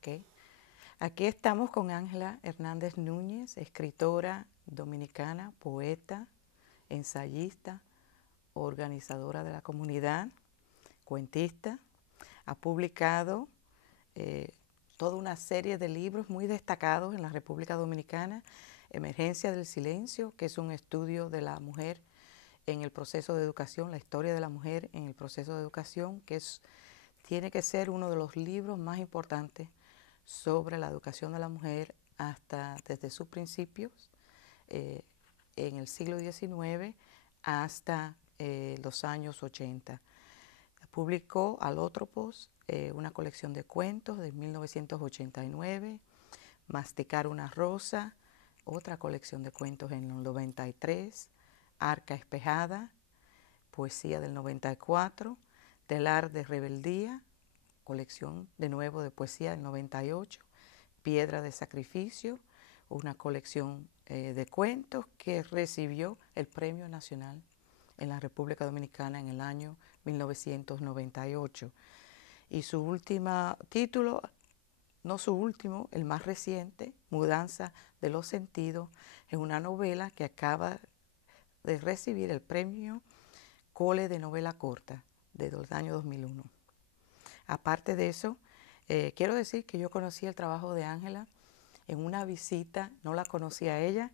Okay. Aquí estamos con Ángela Hernández Núñez, escritora dominicana, poeta, ensayista, organizadora de la comunidad, cuentista. Ha publicado toda una serie de libros muy destacados en la República Dominicana. Emergencia del Silencio, que es un estudio de la mujer en el proceso de educación, la historia de la mujer en el proceso de educación, que tiene que ser uno de los libros más importantes sobre la educación de la mujer desde sus principios en el siglo XIX hasta los años 80. Publicó Alótropos, una colección de cuentos de 1989, Masticar una rosa, otra colección de cuentos en el 93, Arca espejada, poesía del 94, Telar de rebeldía, colección de nuevo de poesía del 98, Piedra de sacrificio, una colección de cuentos que recibió el Premio Nacional en la República Dominicana en el año 1998. Y su último título, no su último, el más reciente, Mudanza de los Sentidos, es una novela que acaba de recibir el Premio Cole de novela corta del año 2001. Aparte de eso, quiero decir que yo conocí el trabajo de Ángela en una visita, no la conocí a ella,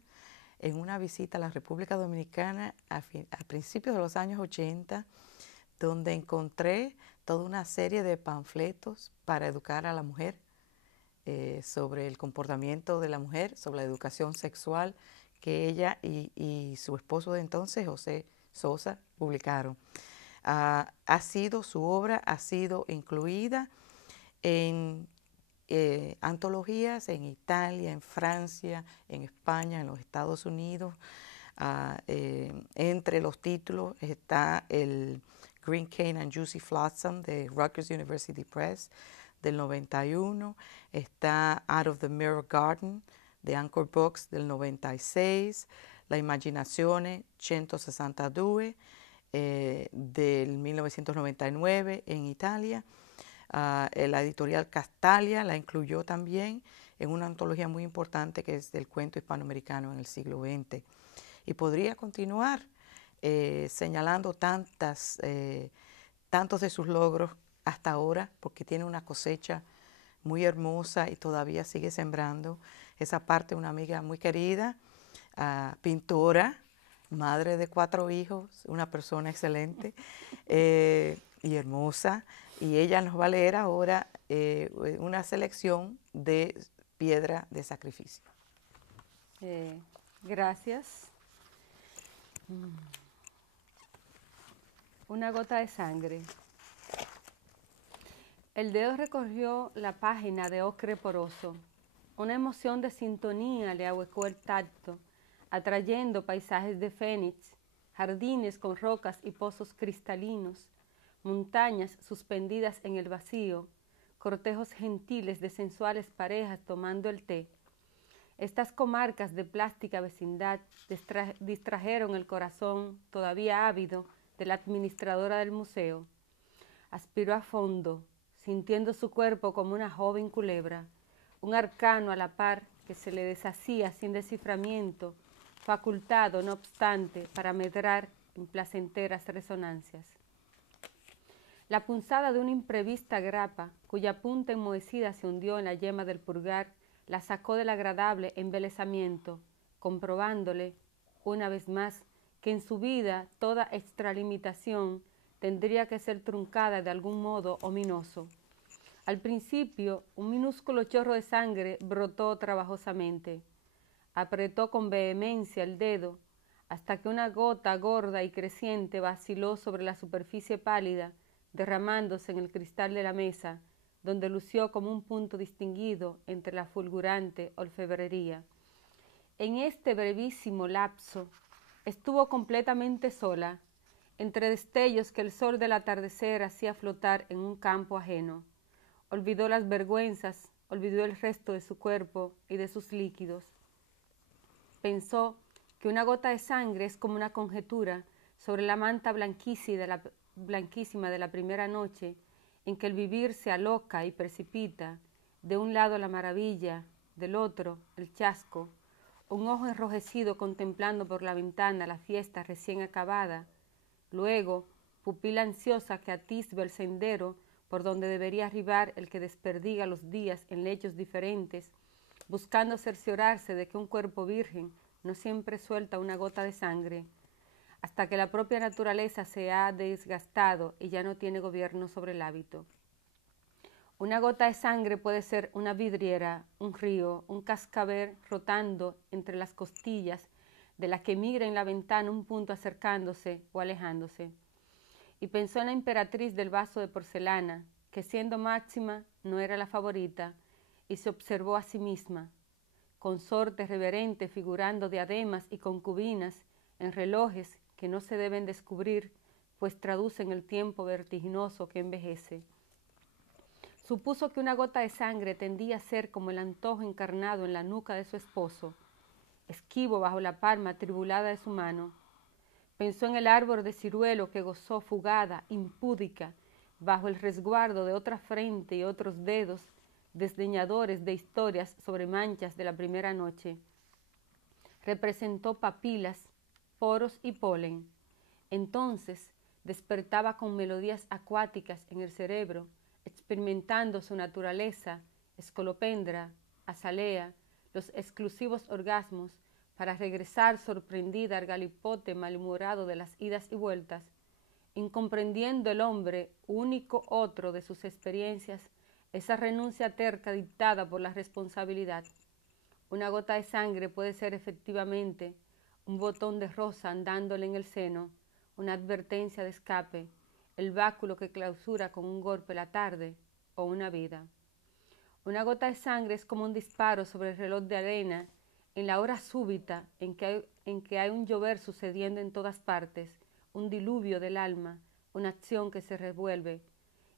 en una visita a la República Dominicana a principios de los años 80, donde encontré toda una serie de panfletos para educar a la mujer, sobre el comportamiento de la mujer, sobre la educación sexual que ella y su esposo de entonces, José Sosa, publicaron. Su obra ha sido incluida en antologías en Italia, en Francia, en España, en los Estados Unidos. Entre los títulos está el Green Cane and Juicy Flotsam de Rutgers University Press del 91, está Out of the Mirror Garden de Anchor Books del 96, La Immaginazione 162 del 1999 en Italia. La editorial Castalia la incluyó también en una antología muy importante que es del cuento hispanoamericano en el siglo XX. Y podría continuar señalando tantos de sus logros hasta ahora, porque tiene una cosecha muy hermosa y todavía sigue sembrando. Esa parte, una amiga muy querida, pintora, madre de 4 hijos, una persona excelente y hermosa. Y ella nos va a leer ahora una selección de Piedra de sacrificio. Gracias. Una gota de sangre. El dedo recorrió la página de ocre poroso. Una emoción de sintonía le ahuecó el tacto, atrayendo paisajes de fénix, jardines con rocas y pozos cristalinos, montañas suspendidas en el vacío, cortejos gentiles de sensuales parejas tomando el té. Estas comarcas de plástica vecindad distrajeron el corazón todavía ávido de la administradora del museo. Aspiró a fondo, sintiendo su cuerpo como una joven culebra, un arcano a la par que se le deshacía sin desciframiento, facultado, no obstante, para medrar en placenteras resonancias. La punzada de una imprevista grapa, cuya punta enmohecida se hundió en la yema del pulgar, la sacó del agradable embelesamiento, comprobándole, una vez más, que en su vida toda extralimitación tendría que ser truncada de algún modo ominoso. Al principio, un minúsculo chorro de sangre brotó trabajosamente. Apretó con vehemencia el dedo, hasta que una gota gorda y creciente vaciló sobre la superficie pálida, derramándose en el cristal de la mesa, donde lució como un punto distinguido entre la fulgurante orfebrería. En este brevísimo lapso, Estuvo completamente sola, entre destellos que el sol del atardecer hacía flotar en un campo ajeno. Olvidó las vergüenzas, olvidó el resto de su cuerpo y de sus líquidos. Pensó que una gota de sangre es como una conjetura sobre la manta blanquísima de la primera noche, en que el vivir se aloca y precipita, de un lado la maravilla, del otro el chasco, un ojo enrojecido contemplando por la ventana la fiesta recién acabada, luego pupila ansiosa que atisba el sendero por donde debería arribar el que desperdiga los días en lechos diferentes, buscando cerciorarse de que un cuerpo virgen no siempre suelta una gota de sangre, hasta que la propia naturaleza se ha desgastado y ya no tiene gobierno sobre el hábito. Una gota de sangre puede ser una vidriera, un río, un cascabel rotando entre las costillas, de la que migra en la ventana un punto acercándose o alejándose. Y pensó en la emperatriz del vaso de porcelana, que siendo máxima no era la favorita, y se observó a sí misma, consorte reverente figurando diademas y concubinas en relojes que no se deben descubrir, pues traducen el tiempo vertiginoso que envejece. Supuso que una gota de sangre tendía a ser como el antojo encarnado en la nuca de su esposo, esquivo bajo la palma atribulada de su mano. Pensó en el árbol de ciruelo que gozó fugada, impúdica, bajo el resguardo de otra frente y otros dedos, desdeñadores de historias sobre manchas de la primera noche. Representó papilas, poros y polen. Entonces despertaba con melodías acuáticas en el cerebro, experimentando su naturaleza, escolopendra, azalea, los exclusivos orgasmos, para regresar sorprendida al galipote malhumorado de las idas y vueltas, incomprendiendo el hombre, único otro de sus experiencias, esa renuncia terca dictada por la responsabilidad. Una gota de sangre puede ser efectivamente un botón de rosa andándole en el seno, una advertencia de escape, el báculo que clausura con un golpe la tarde o una vida. Una gota de sangre es como un disparo sobre el reloj de arena en la hora súbita en que hay un llover sucediendo en todas partes, un diluvio del alma, una acción que se revuelve,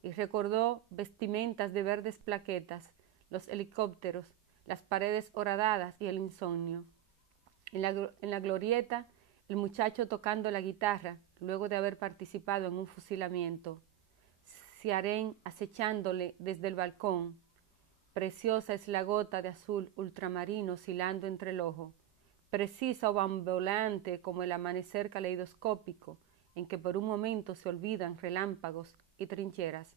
y recordó vestimentas de verdes plaquetas, los helicópteros, las paredes horadadas y el insomnio. En la glorieta, el muchacho tocando la guitarra, luego de haber participado en un fusilamiento. Ciarén acechándole desde el balcón. Preciosa es la gota de azul ultramarino oscilando entre el ojo, precisa o bamboleante como el amanecer caleidoscópico, en que por un momento se olvidan relámpagos y trincheras.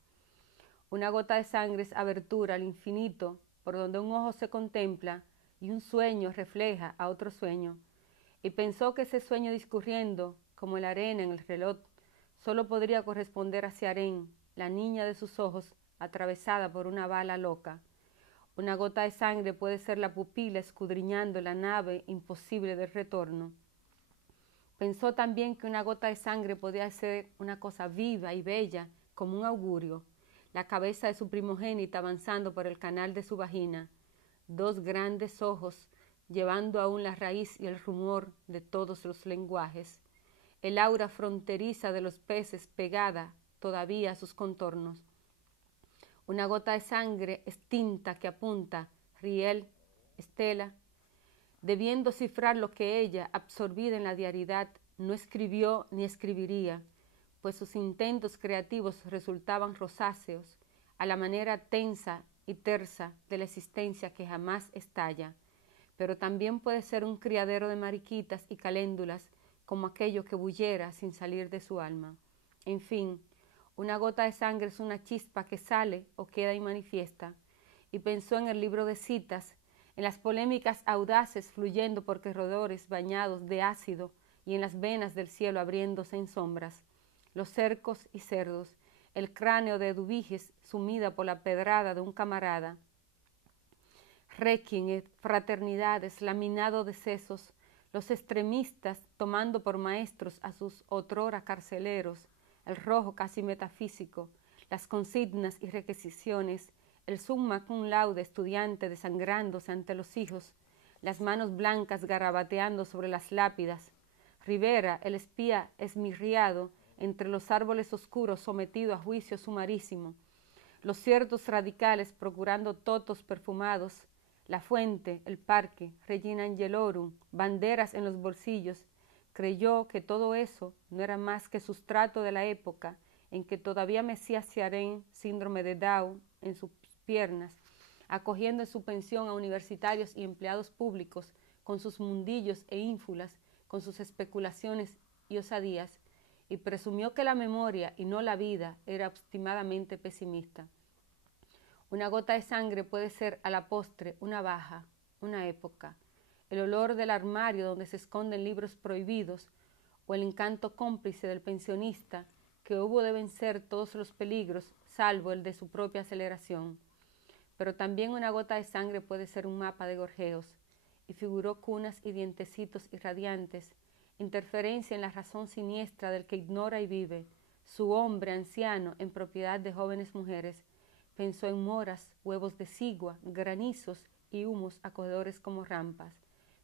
Una gota de sangre es abertura al infinito, por donde un ojo se contempla y un sueño refleja a otro sueño, y pensó que ese sueño discurriendo, como la arena en el reloj, solo podría corresponder a Ciarén, la niña de sus ojos, atravesada por una bala loca. Una gota de sangre puede ser la pupila escudriñando la nave imposible del retorno. Pensó también que una gota de sangre podía ser una cosa viva y bella, como un augurio, la cabeza de su primogénita avanzando por el canal de su vagina, dos grandes ojos llevando aún la raíz y el rumor de todos los lenguajes, el aura fronteriza de los peces pegada todavía a sus contornos. Una gota de sangre extinta que apunta, Riel, Estela, debiendo cifrar lo que ella, absorbida en la diariedad, no escribió ni escribiría, pues sus intentos creativos resultaban rosáceos, a la manera tensa y tersa de la existencia que jamás estalla, pero también puede ser un criadero de mariquitas y caléndulas, como aquello que bullera sin salir de su alma. En fin, una gota de sangre es una chispa que sale o queda inmanifiesta, y pensó en el libro de citas, en las polémicas audaces fluyendo por corredores bañados de ácido y en las venas del cielo abriéndose en sombras, los cercos y cerdos, el cráneo de Eduviges sumida por la pedrada de un camarada, requiem, fraternidades, laminado de sesos, los extremistas tomando por maestros a sus otrora carceleros, el rojo casi metafísico, las consignas y requisiciones, el summa cum laude estudiante desangrándose ante los hijos, las manos blancas garabateando sobre las lápidas, Rivera, el espía esmirriado entre los árboles oscuros sometido a juicio sumarísimo, los ciertos radicales procurando totos perfumados, la fuente, el parque, Regina Angelorum, banderas en los bolsillos, creyó que todo eso no era más que sustrato de la época en que todavía mecía Ciarén, síndrome de Down, en sus piernas, acogiendo en su pensión a universitarios y empleados públicos con sus mundillos e ínfulas, con sus especulaciones y osadías, y presumió que la memoria y no la vida era obstinadamente pesimista. Una gota de sangre puede ser a la postre una baja, una época, el olor del armario donde se esconden libros prohibidos o el encanto cómplice del pensionista que hubo de vencer todos los peligros salvo el de su propia aceleración. Pero también una gota de sangre puede ser un mapa de gorjeos, y figuró cunas y dientecitos irradiantes, interferencia en la razón siniestra del que ignora y vive, su hombre anciano en propiedad de jóvenes mujeres, pensó en moras, huevos de sigua, granizos y humos acogedores como rampas,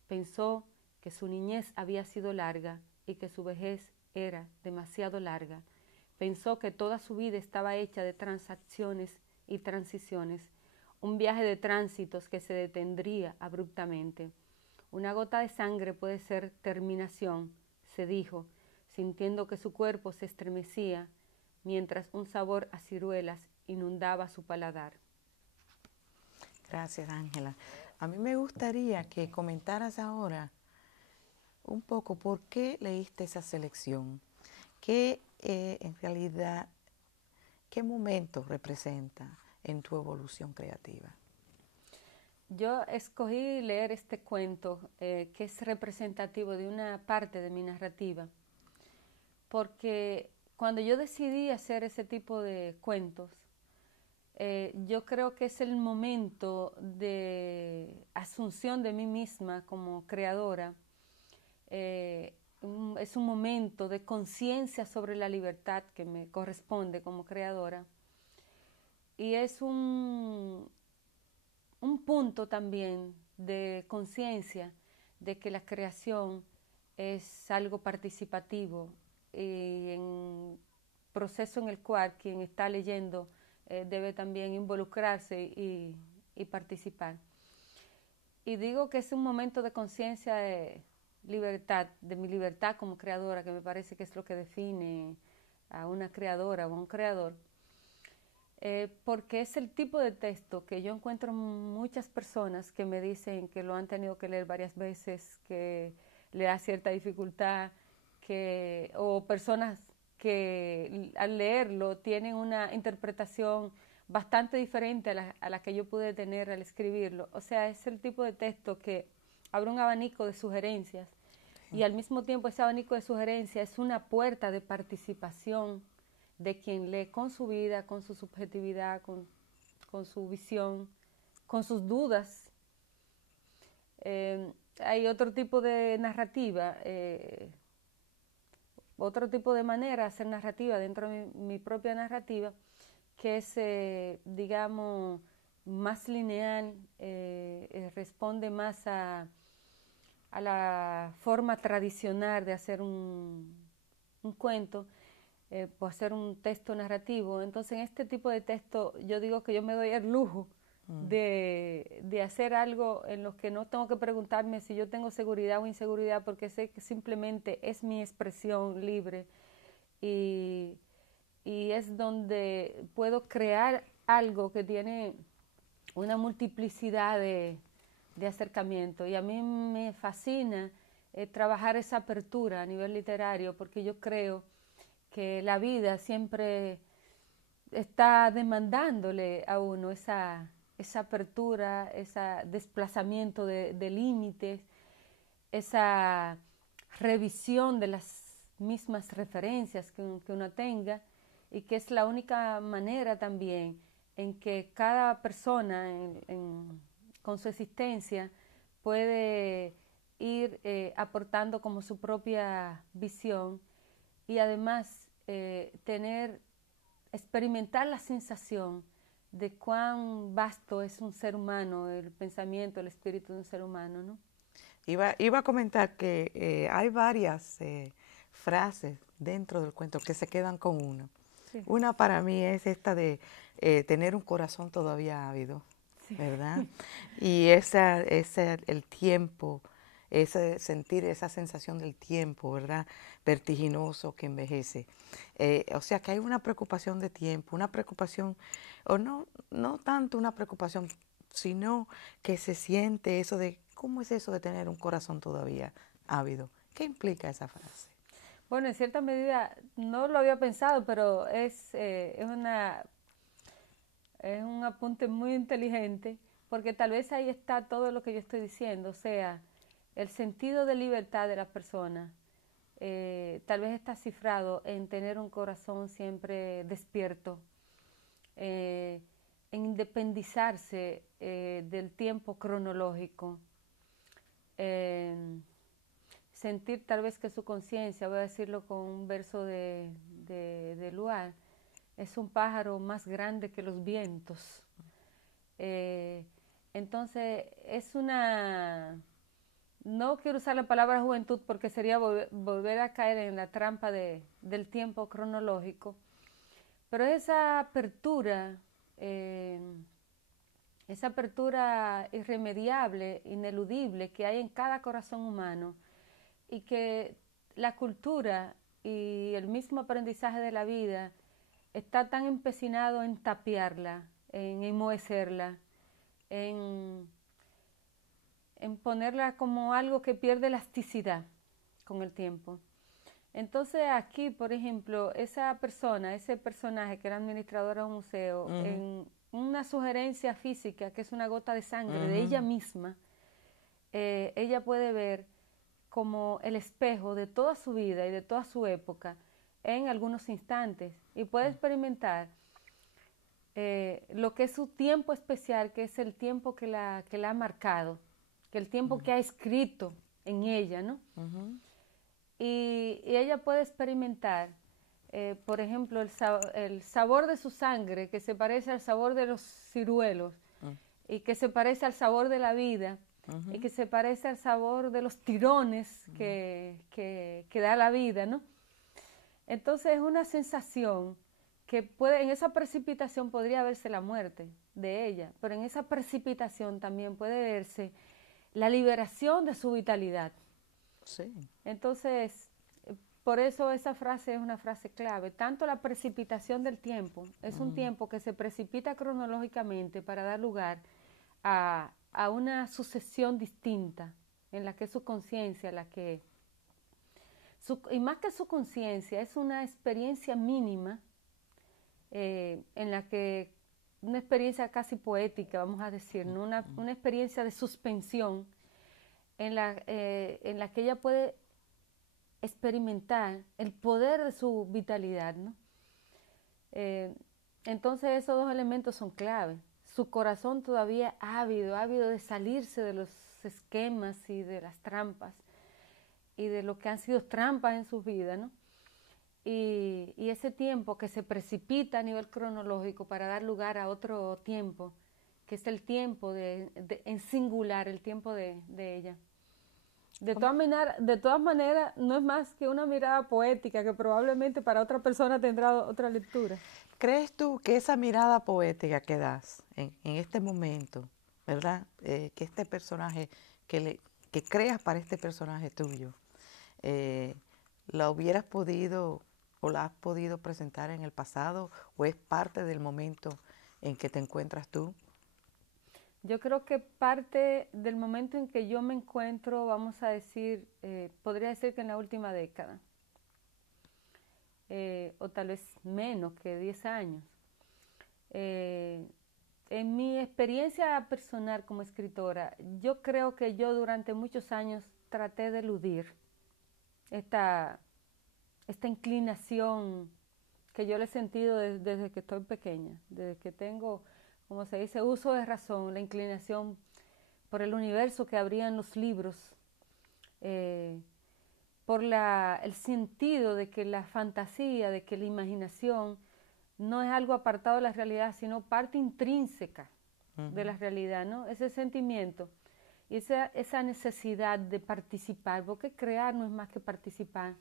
pensó que su niñez había sido larga y que su vejez era demasiado larga, pensó que toda su vida estaba hecha de transacciones y transiciones, un viaje de tránsitos que se detendría abruptamente. Una gota de sangre puede ser terminación, se dijo, sintiendo que su cuerpo se estremecía, mientras un sabor a ciruelas inundaba su paladar. Gracias, Ángela. A mí me gustaría que comentaras ahora un poco por qué leíste esa selección, qué en realidad, qué momento representa en tu evolución creativa. Yo escogí leer este cuento que es representativo de una parte de mi narrativa, porque cuando yo decidí hacer ese tipo de cuentos, yo creo que es el momento de asunción de mí misma como creadora, es un momento de conciencia sobre la libertad que me corresponde como creadora, y es un punto también de conciencia de que la creación es algo participativo y en proceso en el cual quien está leyendo debe también involucrarse y participar. Y digo que es un momento de conciencia de libertad, de mi libertad como creadora, que me parece que es lo que define a una creadora o a un creador, porque es el tipo de texto que yo encuentro muchas personas que me dicen que lo han tenido que leer varias veces, que le da cierta dificultad, o personas que al leerlo tienen una interpretación bastante diferente a la que yo pude tener al escribirlo. O sea, es el tipo de texto que abre un abanico de sugerencias y al mismo tiempo ese abanico de sugerencias es una puerta de participación de quien lee con su vida, con su subjetividad, con su visión, con sus dudas. Hay otro tipo de narrativa, otro tipo de manera de hacer narrativa dentro de mi propia narrativa, que es, digamos, más lineal, responde más a la forma tradicional de hacer un cuento, por hacer un texto narrativo. Entonces, en este tipo de texto, yo digo que yo me doy el lujo de hacer algo en lo que no tengo que preguntarme si yo tengo seguridad o inseguridad, porque sé que simplemente es mi expresión libre y es donde puedo crear algo que tiene una multiplicidad de acercamiento. Y a mí me fascina trabajar esa apertura a nivel literario, porque yo creo que la vida siempre está demandándole a uno esa apertura, ese desplazamiento de límites, esa revisión de las mismas referencias que uno tenga, y que es la única manera también en que cada persona con su existencia puede ir aportando como su propia visión y además experimentar la sensación de cuán vasto es un ser humano, el pensamiento, el espíritu de un ser humano, ¿no? Iba a comentar que hay varias frases dentro del cuento que se quedan con uno. Sí, Una para mí es esta de tener un corazón todavía ávido, sí. ¿verdad? Y el tiempo, ese sentir esa sensación del tiempo, ¿verdad? Vertiginoso que envejece. O sea que hay una preocupación de tiempo, una preocupación, o no tanto una preocupación, sino que se siente eso de, ¿cómo es eso de tener un corazón todavía ávido? ¿Qué implica esa frase? Bueno, en cierta medida no lo había pensado, pero es un apunte muy inteligente, porque tal vez ahí está todo lo que yo estoy diciendo, o sea, el sentido de libertad de la persona tal vez está cifrado en tener un corazón siempre despierto, en independizarse del tiempo cronológico, en sentir tal vez que su conciencia, voy a decirlo con un verso de Luar, es un pájaro más grande que los vientos. Eh, entonces, no quiero usar la palabra juventud porque sería volver a caer en la trampa del tiempo cronológico, pero eh, esa apertura irremediable, ineludible que hay en cada corazón humano y que la cultura y el mismo aprendizaje de la vida está tan empecinado en tapiarla, en enmohecerla, en, en ponerla como algo que pierde elasticidad con el tiempo. Entonces aquí, por ejemplo, ese personaje que era administradora de un museo, en una sugerencia física, que es una gota de sangre de ella misma, ella puede ver como el espejo de toda su vida y de toda su época en algunos instantes y puede experimentar lo que es su tiempo especial, que es el tiempo que la ha marcado, que el tiempo que ha escrito en ella, ¿no? Y ella puede experimentar, por ejemplo, el sabor de su sangre, que se parece al sabor de los ciruelos, y que se parece al sabor de la vida, y que se parece al sabor de los tirones que da la vida, ¿no? Entonces es una sensación que en esa precipitación podría verse la muerte de ella, pero en esa precipitación también puede verse la liberación de su vitalidad. Sí. Entonces, por eso esa frase es una frase clave. Tanto la precipitación del tiempo, es un tiempo que se precipita cronológicamente para dar lugar a una sucesión distinta en la que su conciencia, y más que su conciencia, es una experiencia mínima en la que, una experiencia casi poética, vamos a decir, ¿no? Una experiencia de suspensión en la que ella puede experimentar el poder de su vitalidad, ¿no? Entonces esos dos elementos son clave. Su corazón todavía ávido de salirse de los esquemas y de las trampas y de lo que han sido trampas en sus vidas, ¿no? Y ese tiempo que se precipita a nivel cronológico para dar lugar a otro tiempo, que es el tiempo en singular, el tiempo de ella. De todas maneras, no es más que una mirada poética que probablemente para otra persona tendrá otra lectura. ¿Crees tú que esa mirada poética que das en este momento, ¿verdad? Que este personaje, que creas para este personaje tuyo, la hubieras podido o la has podido presentar en el pasado o es parte del momento en que te encuentras tú? Yo creo que parte del momento en que yo me encuentro, vamos a decir, podría decir que en la última década, o tal vez menos que 10 años. En mi experiencia personal como escritora, yo creo que yo durante muchos años traté de eludir esta inclinación que yo le he sentido desde que estoy pequeña, desde que tengo, como se dice, uso de razón, la inclinación por el universo que abrían los libros, por el sentido de que la fantasía, de que la imaginación no es algo apartado de la realidad, sino parte intrínseca de la realidad, ¿no? Ese sentimiento Y esa necesidad de participar, porque crear no es más que participar.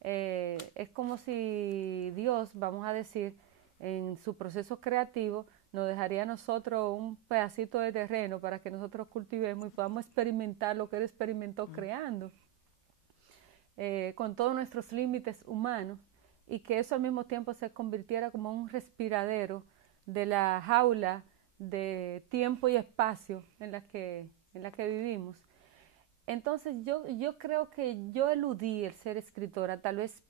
Es como si Dios, vamos a decir, en su proceso creativo, nos dejaría a nosotros un pedacito de terreno para que nosotros cultivemos y podamos experimentar lo que Él experimentó creando, con todos nuestros límites humanos, y que eso al mismo tiempo se convirtiera como un respiradero de la jaula de tiempo y espacio en la que vivimos. Entonces yo creo que yo eludí el ser escritora, tal vez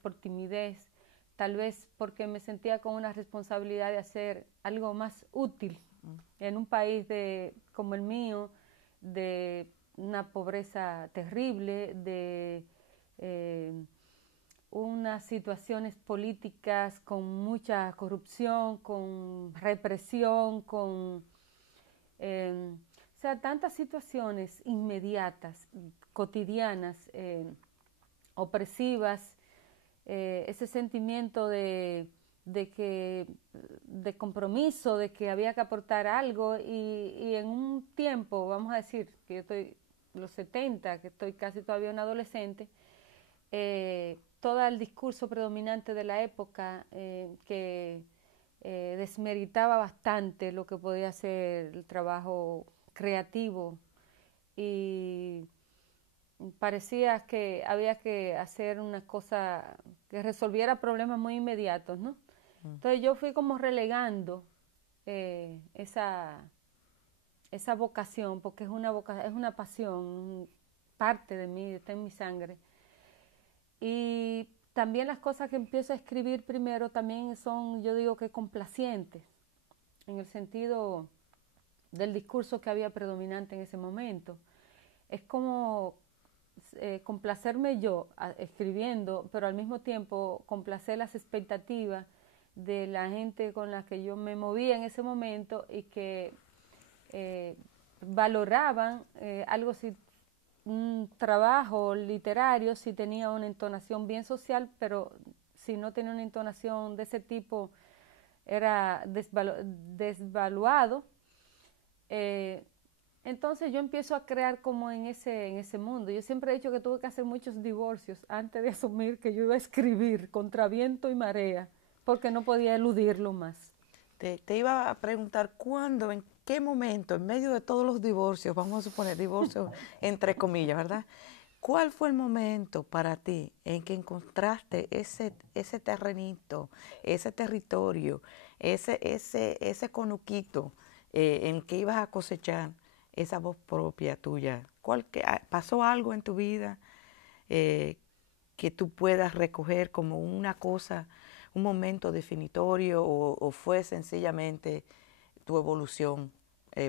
por timidez, tal vez porque me sentía con una responsabilidad de hacer algo más útil en un país como el mío, de una pobreza terrible, de unas situaciones políticas con mucha corrupción, con represión, o sea, tantas situaciones inmediatas, cotidianas, opresivas, ese sentimiento de compromiso, de que había que aportar algo, y en un tiempo, vamos a decir, que yo estoy en los 70, que estoy casi todavía un adolescente, todo el discurso predominante de la época que desmeritaba bastante lo que podía ser el trabajo creativo, y parecía que había que hacer una cosa que resolviera problemas muy inmediatos, ¿no? Entonces yo fui como relegando esa vocación, porque es una pasión, parte de mí, está en mi sangre. Y también las cosas que empiezo a escribir primero también son, yo digo que complacientes, en el sentido del discurso que había predominante en ese momento. Es como complacerme yo escribiendo, pero al mismo tiempo complacer las expectativas de la gente con la que yo me movía en ese momento, y que valoraban algo, si un trabajo literario, si tenía una entonación bien social, pero si no tenía una entonación de ese tipo era desvaluado. Entonces yo empiezo a crear como en ese mundo. Yo siempre he dicho que tuve que hacer muchos divorcios antes de asumir que yo iba a escribir contra viento y marea, porque no podía eludirlo más. Te iba a preguntar cuándo, en qué momento, en medio de todos los divorcios, vamos a suponer divorcios entre comillas, ¿verdad? ¿Cuál fue el momento para ti en que encontraste ese terrenito, ese territorio, ese conuquito en que ibas a cosechar esa voz propia tuya? ¿Pasó algo en tu vida que tú puedas recoger como una cosa, un momento definitorio, o fue sencillamente tu evolución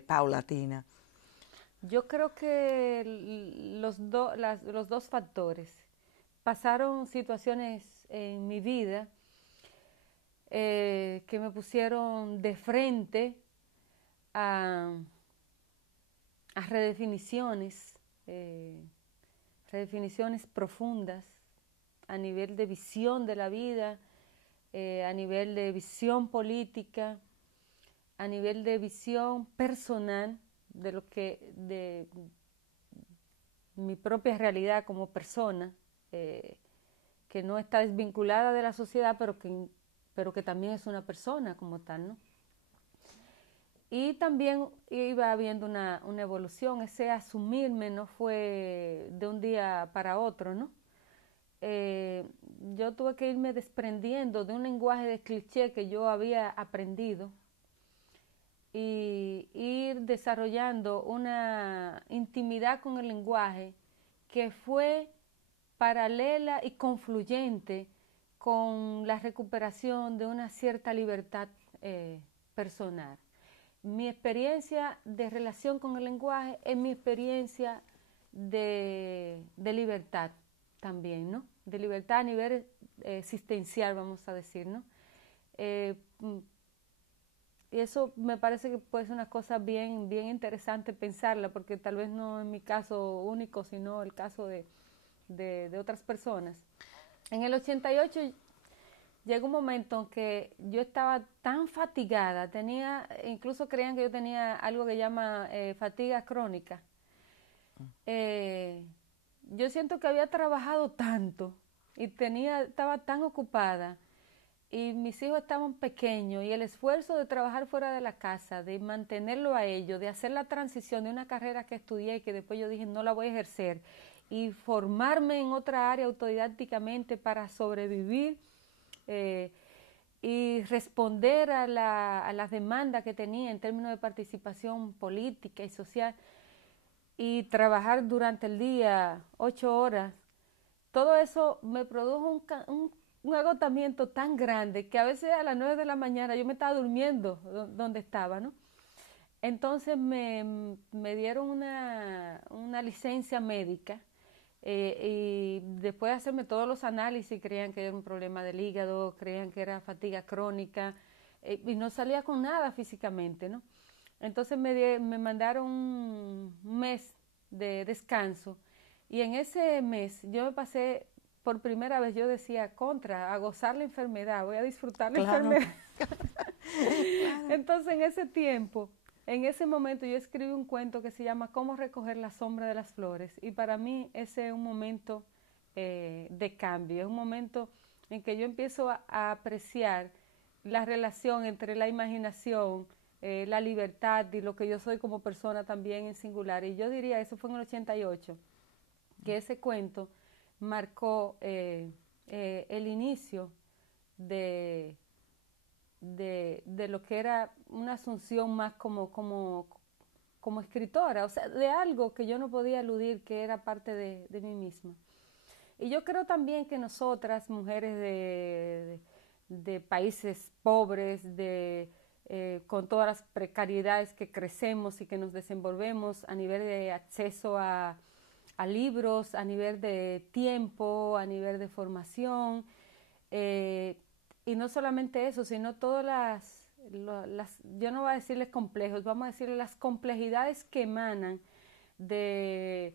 paulatina? Yo creo que los dos factores. Pasaron situaciones en mi vida que me pusieron de frente a redefiniciones, redefiniciones profundas a nivel de visión de la vida, a nivel de visión política, a nivel de visión personal de mi propia realidad como persona, que no está desvinculada de la sociedad, pero que también es una persona como tal, ¿no? Y también iba habiendo una evolución. Ese asumirme no fue de un día para otro, ¿no? Yo tuve que irme desprendiendo de un lenguaje de cliché que yo había aprendido, y ir desarrollando una intimidad con el lenguaje que fue paralela y confluyente con la recuperación de una cierta libertad personal. Mi experiencia de relación con el lenguaje es mi experiencia de libertad también, ¿no? De libertad a nivel existencial, vamos a decir, ¿no? Y eso me parece que puede ser una cosa bien interesante pensarla, porque tal vez no es mi caso único, sino el caso de otras personas. En el 88 llegó un momento en que yo estaba tan fatigada, incluso creían que yo tenía algo que llama fatiga crónica, yo siento que había trabajado tanto y estaba tan ocupada y mis hijos estaban pequeños y el esfuerzo de trabajar fuera de la casa, de mantenerlo a ellos, de hacer la transición de una carrera que estudié y que después yo dije no la voy a ejercer y formarme en otra área autodidácticamente para sobrevivir y responder a las demandas que tenía en términos de participación política y social y trabajar durante el día 8 horas, todo eso me produjo un agotamiento tan grande que a veces a las 9 de la mañana yo me estaba durmiendo donde estaba, ¿no? Entonces me dieron una licencia médica y después de hacerme todos los análisis creían que era un problema del hígado, creían que era fatiga crónica y no salía con nada físicamente, ¿no? Entonces me mandaron un mes de descanso y en ese mes yo me pasé por primera vez, yo decía a gozar la enfermedad, voy a disfrutar la enfermedad. Claro. Entonces en ese tiempo, en ese momento yo escribí un cuento que se llama Cómo recoger la sombra de las flores y para mí ese es un momento de cambio, es un momento en que yo empiezo a apreciar la relación entre la imaginación, la libertad y lo que yo soy como persona también en singular. Y yo diría, eso fue en el 88, que ese cuento marcó el inicio de lo que era una asunción más como escritora, o sea, de algo que yo no podía eludir, que era parte de mí misma. Y yo creo también que nosotras, mujeres de países pobres, con todas las precariedades que crecemos y que nos desenvolvemos a nivel de acceso a libros, a nivel de tiempo, a nivel de formación, y no solamente eso, sino todas yo no voy a decirles complejos, vamos a decirles las complejidades que emanan de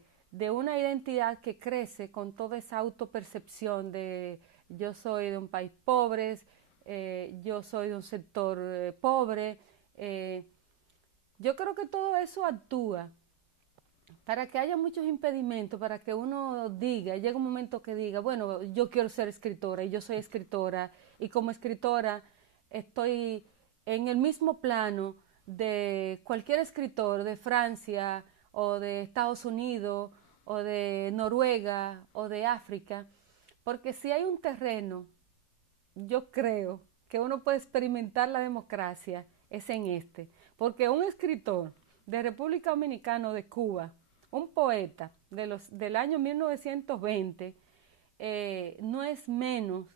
una identidad que crece con toda esa autopercepción de yo soy de un país pobre, yo soy de un sector pobre. Yo creo que todo eso actúa para que haya muchos impedimentos, para que uno diga, llega un momento que diga, bueno, yo quiero ser escritora y yo soy escritora y como escritora estoy en el mismo plano de cualquier escritor de Francia o de Estados Unidos o de Noruega o de África, porque si hay un terreno, yo creo que uno puede experimentar la democracia, es en este, porque un escritor de República Dominicana o de Cuba, un poeta del año 1920, no es menos,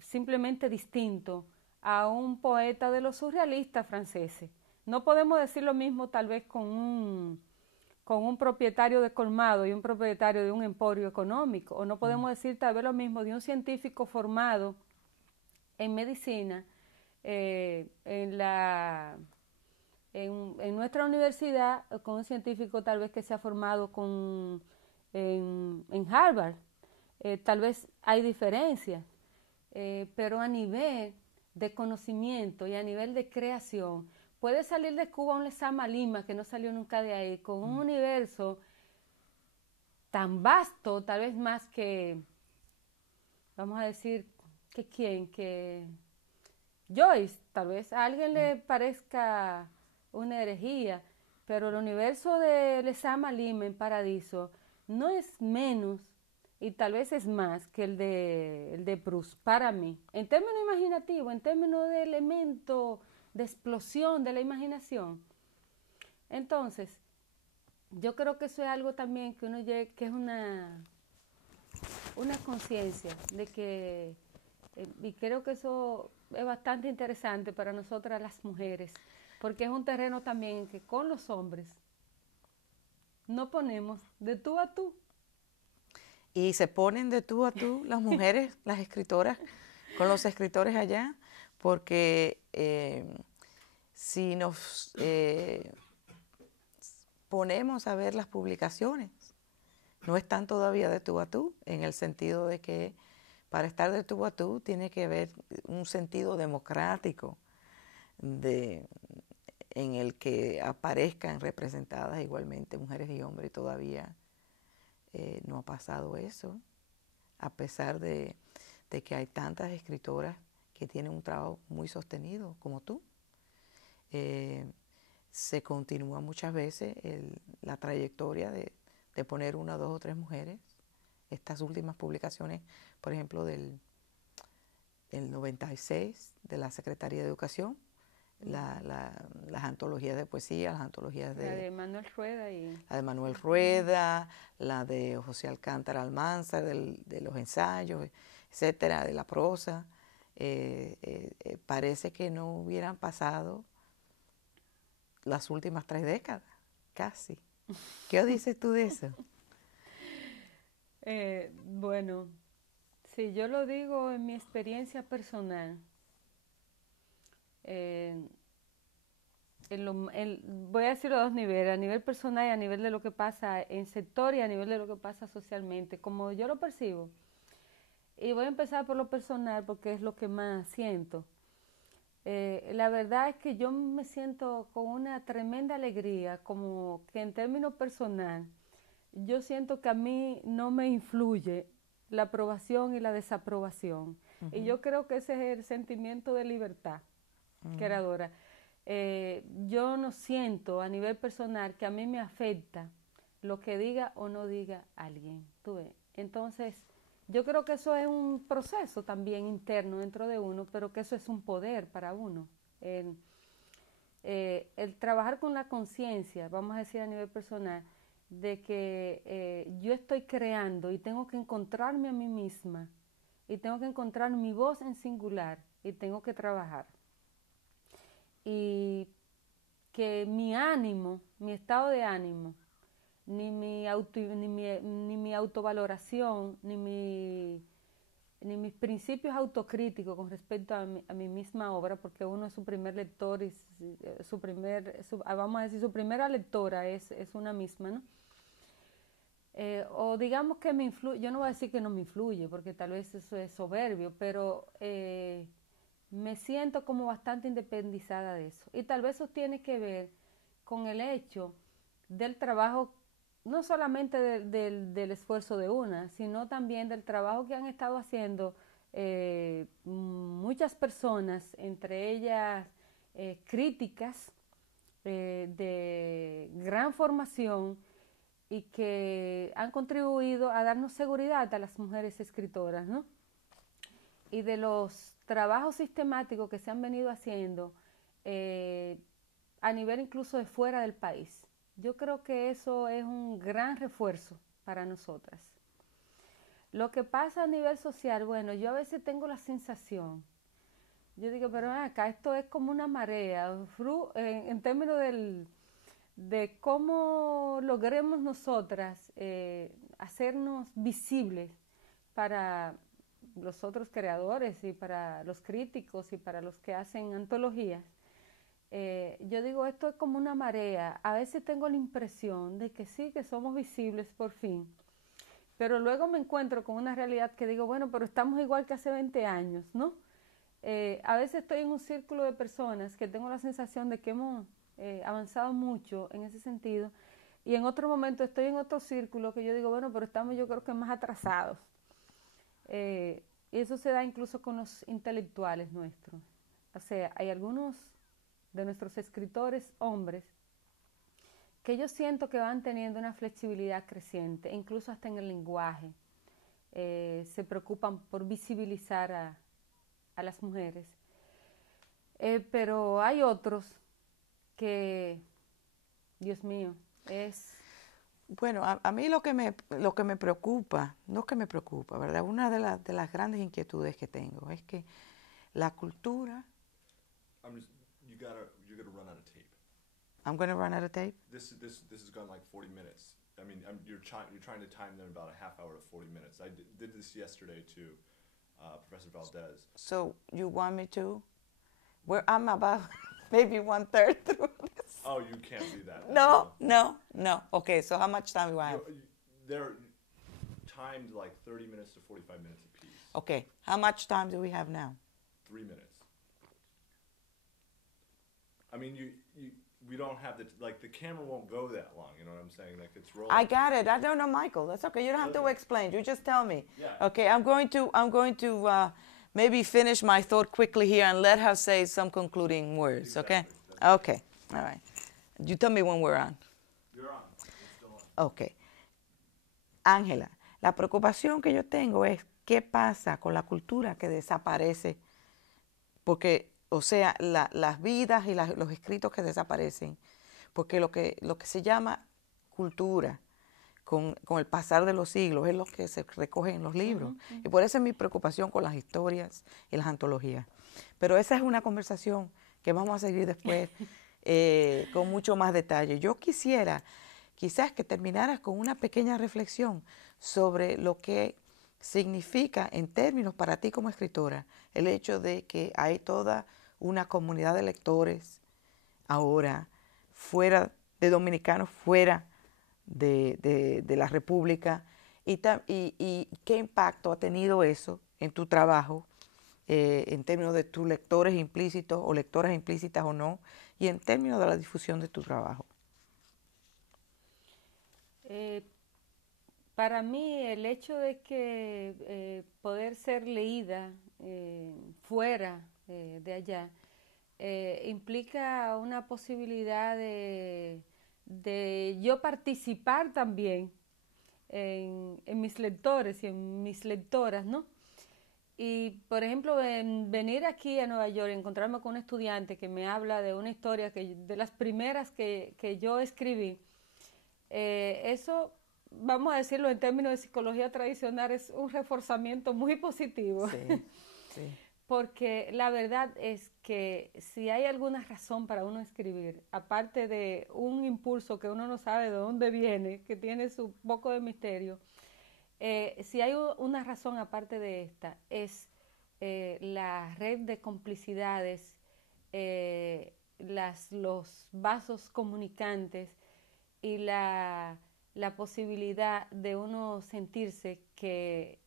simplemente distinto a un poeta de los surrealistas franceses. No podemos decir lo mismo tal vez con un propietario de colmado y un propietario de un emporio económico, o no podemos decir tal vez lo mismo de un científico formado en medicina en nuestra universidad, con un científico tal vez que se ha formado en Harvard. Tal vez hay diferencias, pero a nivel de conocimiento y a nivel de creación, puede salir de Cuba un Lezama Lima, que no salió nunca de ahí, con un universo tan vasto, tal vez más que, vamos a decir, que Joyce, tal vez a alguien le parezca una herejía, pero el universo de Lezama Lima en Paradiso no es menos y tal vez es más que el de Proust para mí, en términos imaginativos, en términos de elemento de explosión de la imaginación. Entonces, yo creo que eso es algo también que uno que es una conciencia de que, y creo que eso es bastante interesante para nosotras las mujeres, porque es un terreno también en que con los hombres no ponemos de tú a tú. Y se ponen de tú a tú las mujeres, las escritoras, con los escritores allá, porque si nos ponemos a ver las publicaciones, no están todavía de tú a tú, en el sentido de que para estar de tú a tú tiene que haber un sentido democrático en en el que aparezcan representadas igualmente mujeres y hombres, y todavía no ha pasado eso, a pesar de que hay tantas escritoras que tienen un trabajo muy sostenido como tú. Se continúa muchas veces la trayectoria de poner una, dos o tres mujeres. Estas últimas publicaciones, por ejemplo, del 96 de la Secretaría de Educación, las antologías de poesía, las antologías La de Manuel Rueda la de Manuel Rueda, la de José Alcántara Almanzar, de los ensayos, etcétera, de la prosa. Parece que no hubieran pasado las últimas 3 décadas, casi. ¿Qué dices tú de eso? Bueno, si yo lo digo en mi experiencia personal, voy a decirlo a 2 niveles, a nivel personal y a nivel de lo que pasa en sector y a nivel de lo que pasa socialmente, como yo lo percibo. Y voy a empezar por lo personal porque es lo que más siento. La verdad es que yo me siento con una tremenda alegría, como que en términos personal, yo siento que a mí no me influye la aprobación y la desaprobación. Y yo creo que ese es el sentimiento de libertad creadora. Yo no siento a nivel personal que a mí me afecta lo que diga o no diga alguien. ¿Tú ves? Entonces, yo creo que eso es un proceso también interno dentro de uno, pero que eso es un poder para uno. El trabajar con la conciencia, vamos a decir a nivel personal, de que yo estoy creando y tengo que encontrarme a mí misma y tengo que encontrar mi voz en singular y tengo que trabajar. Y que mi ánimo, mi estado de ánimo, ni mi autovaloración, ni mis principios autocríticos con respecto a mi misma obra, porque uno es su primer lector y vamos a decir, su primera lectora es una misma, ¿no? O digamos que me influye, yo no voy a decir que no me influye, porque tal vez eso es soberbio, pero me siento como bastante independizada de eso. Y tal vez eso tiene que ver con el hecho del trabajo, no solamente del esfuerzo de una, sino también del trabajo que han estado haciendo muchas personas, entre ellas críticas de gran formación y que han contribuido a darnos seguridad a las mujeres escritoras, ¿no? Y de los trabajos sistemáticos que se han venido haciendo a nivel incluso de fuera del país. Yo creo que eso es un gran refuerzo para nosotras. Lo que pasa a nivel social, bueno, yo a veces tengo la sensación, yo digo, pero acá esto es como una marea, en términos de cómo logremos nosotras hacernos visibles para los otros creadores y para los críticos y para los que hacen antologías. Yo digo, esto es como una marea. A veces tengo la impresión de que sí, que somos visibles por fin, pero luego me encuentro con una realidad que digo, bueno, pero estamos igual que hace 20 años, ¿no? A veces estoy en un círculo de personas que tengo la sensación de que hemos avanzado mucho en ese sentido, y en otro momento estoy en otro círculo que yo digo, bueno, pero estamos yo creo que más atrasados. Y eso se da incluso con los intelectuales nuestros. O sea, hay algunos de nuestros escritores hombres que yo siento que van teniendo una flexibilidad creciente, incluso hasta en el lenguaje. Se preocupan por visibilizar a las mujeres. Pero hay otros que, Dios mío, es... Bueno, a mí lo que me preocupa, no que me preocupa, ¿verdad? Una de las grandes inquietudes que tengo es que la cultura... You're gonna run out of tape. I'm going to run out of tape? This has gone like 40 minutes. I mean, you're trying to time them about a half hour to 40 minutes. I did this yesterday to Professor Valdez. So you want me to? I'm about maybe 1/3 through this. Oh, you can't do that. No. Okay, so how much time do I have? They're timed like 30 minutes to 45 minutes apiece. Okay, how much time do we have now? 3 minutes. I mean, we don't have the camera won't go that long. You know what I'm saying? Like it's rolling. I got it. I don't know, Michael. That's okay. You don't have to Okay. explain. You just tell me. Yeah. Okay, I'm going to maybe finish my thought quickly here and let her say some concluding words. Okay. Exactly. Okay. All right. You tell me when we're on. You're on. You're still on. Okay. Ángela, la preocupación que yo tengo es qué pasa con la cultura que desaparece, porque, o sea, las vidas y los escritos que desaparecen, porque lo que se llama cultura con el pasar de los siglos es lo que se recoge en los libros. Y por eso es mi preocupación con las historias y las antologías. Pero esa es una conversación que vamos a seguir después con mucho más detalle. Yo quisiera quizás que terminaras con una pequeña reflexión sobre lo que significa en términos para ti como escritora el hecho de que hay toda una comunidad de lectores ahora fuera de dominicanos, fuera de la República, y qué impacto ha tenido eso en tu trabajo en términos de tus lectores implícitos o lectoras implícitas o no, y en términos de la difusión de tu trabajo. Para mí el hecho de que poder ser leída fuera de allá implica una posibilidad de yo participar también en mis lectores y en mis lectoras, ¿no? Y, por ejemplo, venir aquí a Nueva York y encontrarme con un estudiante que me habla de una historia de las primeras que yo escribí, eso, vamos a decirlo en términos de psicología tradicional, es un reforzamiento muy positivo. Sí, sí. Porque la verdad es que si hay alguna razón para uno escribir, aparte de un impulso que uno no sabe de dónde viene, que tiene su poco de misterio, si hay una razón aparte de esta, es la red de complicidades, los vasos comunicantes y la posibilidad de uno sentirse que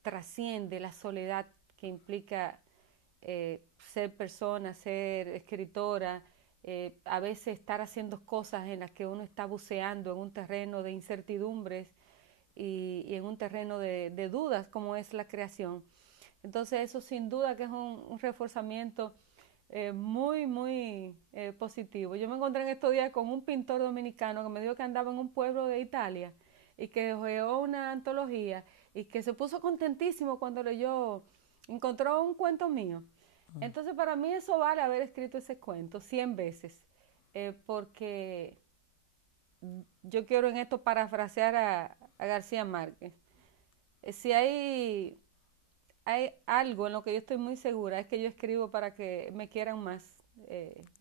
trasciende la soledad que implica ser persona, ser escritora, a veces estar haciendo cosas en las que uno está buceando en un terreno de incertidumbres y en un terreno de dudas como es la creación. Entonces eso sin duda que es un reforzamiento muy, muy positivo. Yo me encontré en estos días con un pintor dominicano que me dijo que andaba en un pueblo de Italia y que hojeó una antología y que se puso contentísimo cuando encontró un cuento mío. Entonces para mí eso vale haber escrito ese cuento 100 veces, porque yo quiero en esto parafrasear a García Márquez. Si hay algo en lo que yo estoy muy segura, es que yo escribo para que me quieran más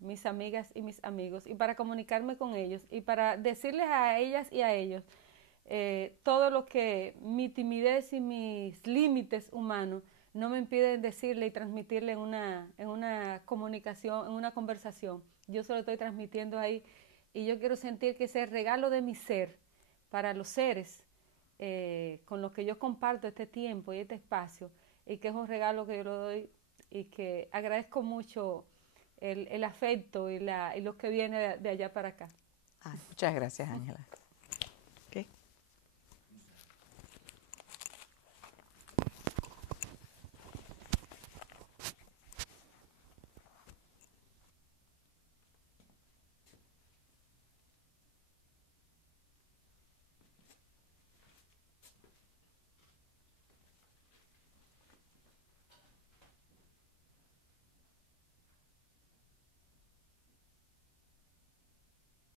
mis amigas y mis amigos, y para comunicarme con ellos, y para decirles a ellas y a ellos todo lo que mi timidez y mis límites humanos no me impiden decirle y transmitirle en una comunicación, en una conversación. Yo se lo estoy transmitiendo ahí, y yo quiero sentir que ese regalo de mi ser para los seres con los que yo comparto este tiempo y este espacio, y que es un regalo que yo lo doy y que agradezco mucho el afecto y lo que viene de allá para acá. Muchas gracias, Ángela.